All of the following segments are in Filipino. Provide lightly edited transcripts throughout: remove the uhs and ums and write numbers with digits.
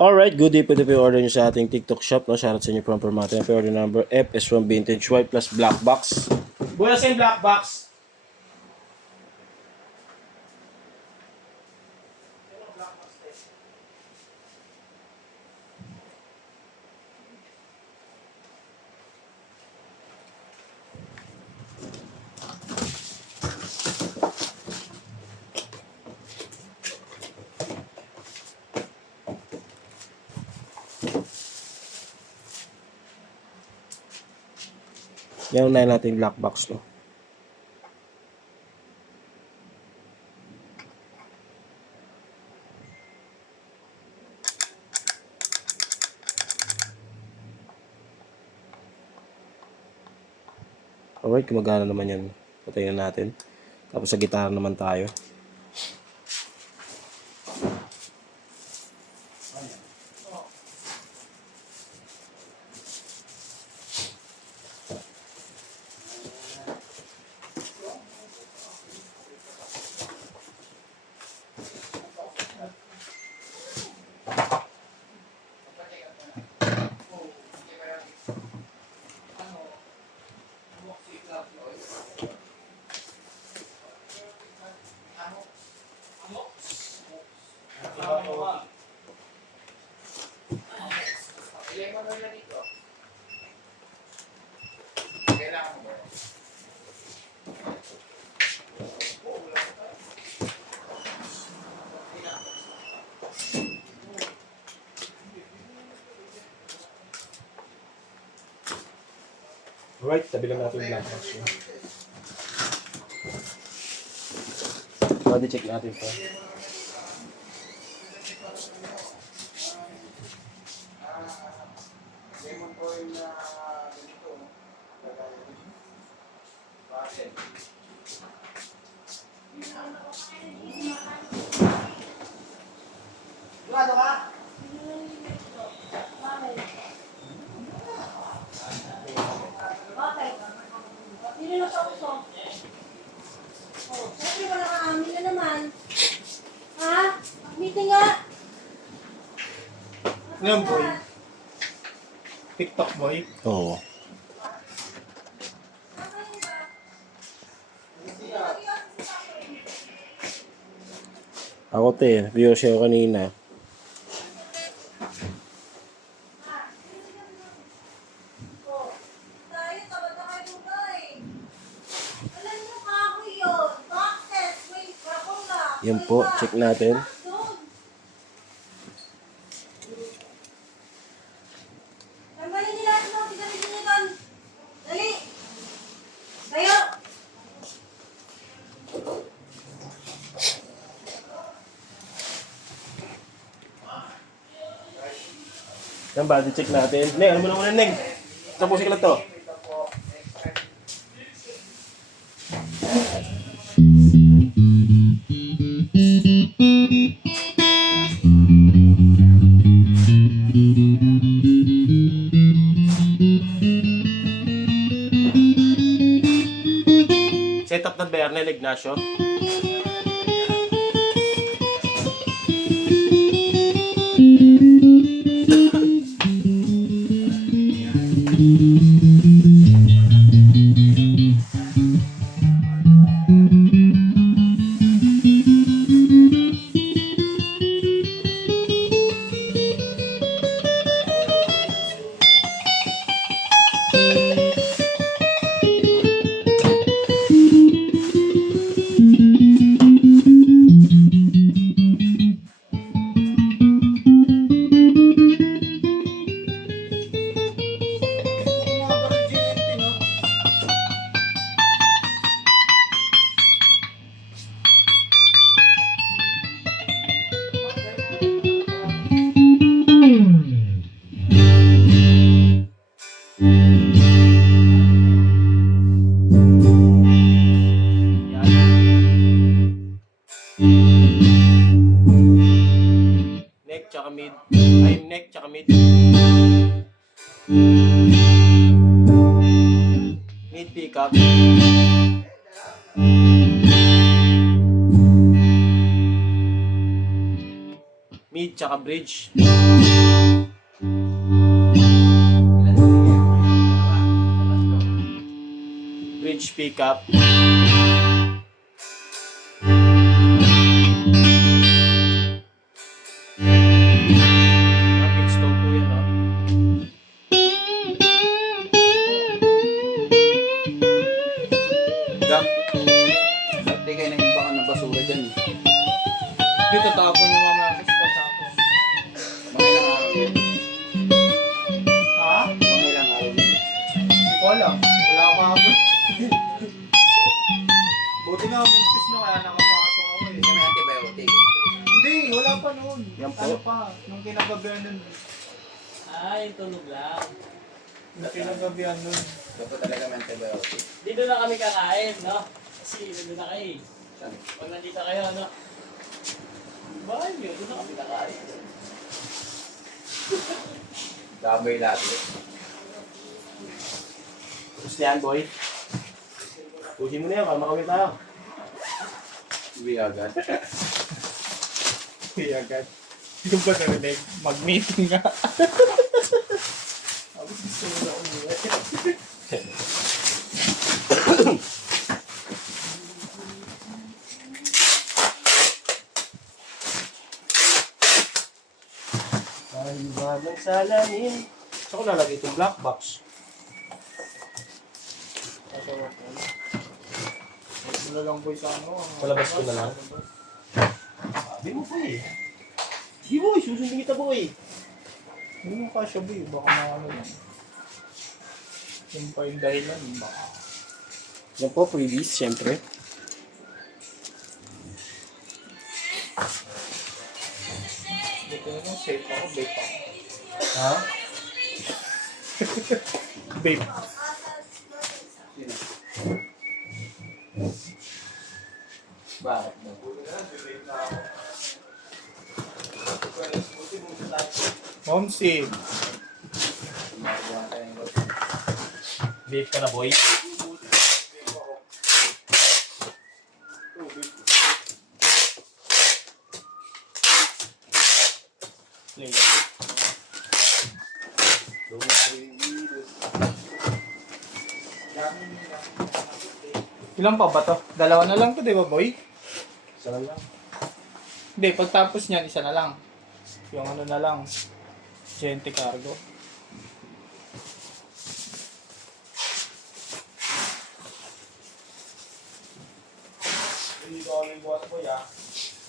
Alright, good day po ito po yung order nyo sa ating TikTok shop. No? Shoutout sa inyo from Permata. Yung order number F is from Vintage White plus Black Box. Buenas yung Black Box. Yan unahin natin yung black box, no? Alright, gumagana naman yan. Patayin na natin. Tapos sa gitara naman tayo. Alright, tabi lang natin yung black box. Body check natin po. Sigurado ka? Bakit? Hindi na sa uso. Oh, siyempre wala ka amin na naman. Ha? Meeting nga. Ngayon boy, TikTok boy. Oo. Ako viewer siya ako kanina. Oh, tayo, tabad na kayo bugay. Alam niyo ka ako yun. Boxes, wait, kapong na. Yan po, check natin. Tanggalin niyo lahat mo, sigaritin niyo doon. Dali. Tayo. Yan, body check natin. Neng, ano mo na muna, Neng? Tapusin ko lang to. Setup ng Bernel Ignacio. Neck tsaka mid. Ay, neck tsaka mid. Mid pickup. mid, tsaka bridge. Bridge pickup. Pitch tone po yan, no? Gap. Pati kayo nang iba ka ng basura dyan. Dito tapon yung mga nakis pa tapon. Mga ilang araw yan. Ha? Mga ilang araw yan. Hindi ko alam. Wala akong hapon. Buti nga, Memphis na kaya nakapasok ako eh. May antibiotic. Hindi, wala pa noon. Yan po. Ano pa? Nung kinagabihan nun. Ay, tulog lang. Nung kinagabihan nun. Dapat talaga may antibiotic. Dito na kami kakain, no? Kasi nandun na kayo. Saan? Pag nandito kayo, no? Bahay nyo, doon na kami kakain. Damay lahat. Gusto yan, boy. Pusin mo na yan, makamit tayo. Uwi agad. Hindi agad. Yung ba narinig? Mag-meeting nga. Tapos gusto mo na umuwi. Mahiwalang salamin. Saan ko lalagay itong black box? Ito na lang boy sa ano. Palabas ko na lang. Sabi mo, boy. Di, boy. Susundin kita, boy. Hindi mo kasya boy. Baka mga ano lang. Yung pa yung dahilan. Baka. Yan po, freebies, syempre. Dito na lang safe ako. Vape ako. Ha? Vape. Sino? Bakit? Momsi. Gumagawa tayo ng gold. Vape ka na, boy. Ilan pa ba to? Dalawa na lang to, di ba boy? Isa lang lang. Hindi, pagtapos niyan, isa na lang. Yung ano na lang. Gente cargo.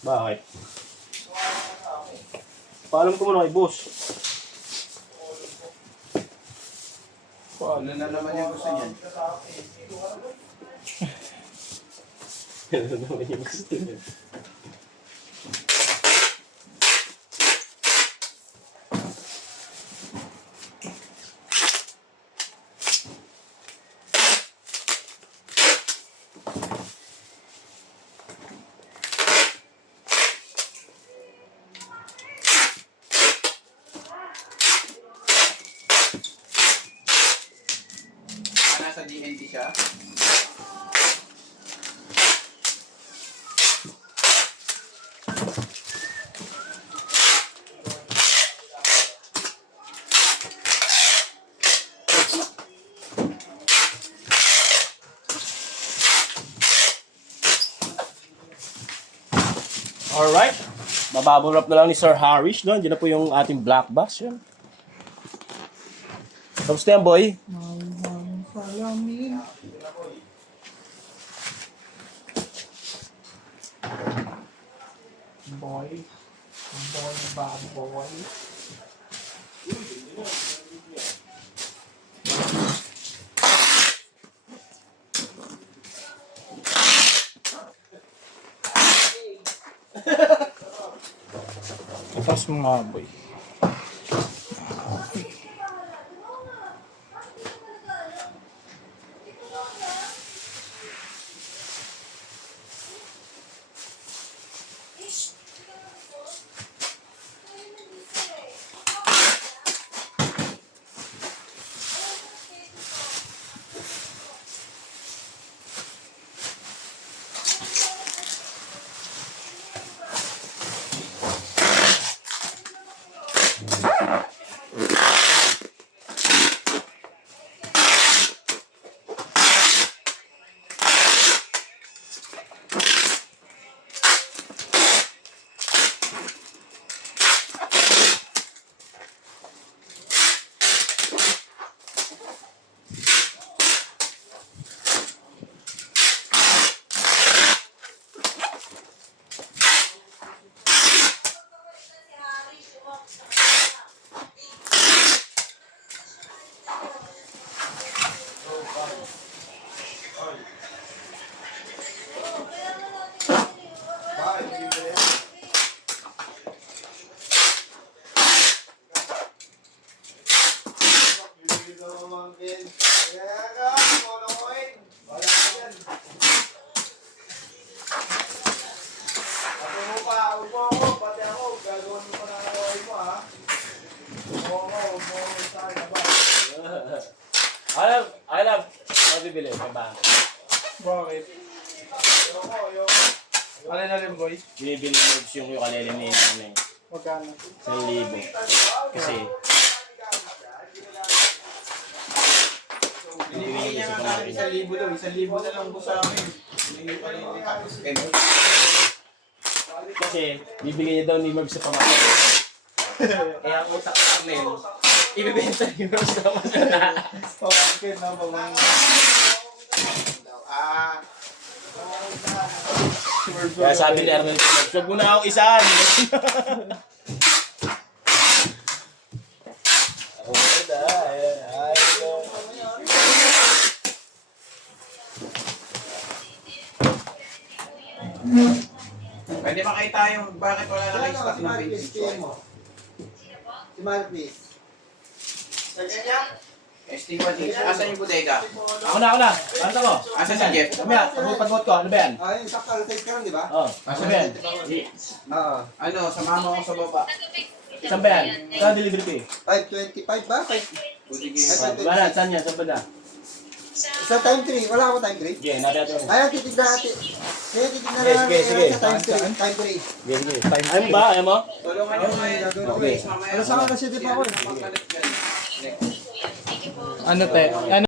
Bakit? Paalam ko muna kay boss. Ano na naman yung gusto niyan? Ano naman yung gusto niya? Nasa DNT siya? Alright. Bababble wrap na lang ni Sir Harish, no? Diyan na po yung ating black box. Yan. Tapos na yan, boy. Salamin. Boy. Boy, bad boy. Tapos mga boy. Si Harry, sumok sa kanila. Oo, kaya nga natin yun eh. Wala na kaya. Alam, mabibili ka ba? Bakit? Ano na rin, boy? Binibili mo yung ukulele ni nanay. Magkano? 1,000. Kasi, Binibigyan niya nga kami 1,000 daw. 1,000 na lang po sa amin. Hindi pa rin tapos kayo. kasi, bibili niya daw ni Merv sa pamatayan. Kaya ang utak namin, ibibenta niyo sa mga. Okay na ba? Kaya sabi ni Arnel, huwag mo na ako isaan. Pwede ba kayo tayo, bakit wala na kayo stock ng vintage? Si Marquis. ST1, asan yung bodega? Ako na. Ano ko? Asan si Jeff? Sabi na, pagod ko. Ano ba yan? Ah, yung sakal tayo ka lang, di ba? Oh, ano ba yan? Oo. Ano, samahan mo ako sa baba. Saan ba yan? Saan delivery ko eh? 525 ba? Busige. Wala, saan yan? Saan ba na? Sa time 3. Wala ako time 3. Sige, natin. Ayaw, titignan natin. Kaya titignan Sige, natin sige. sa time 3. Time 3. Sige. Ayaw mo ba? Ayaw mo? Tulungan niyo kayo. Okay. Mamaya. Ano sa mga kasi di pa ako? Magpalit dyan. Ano te? Ano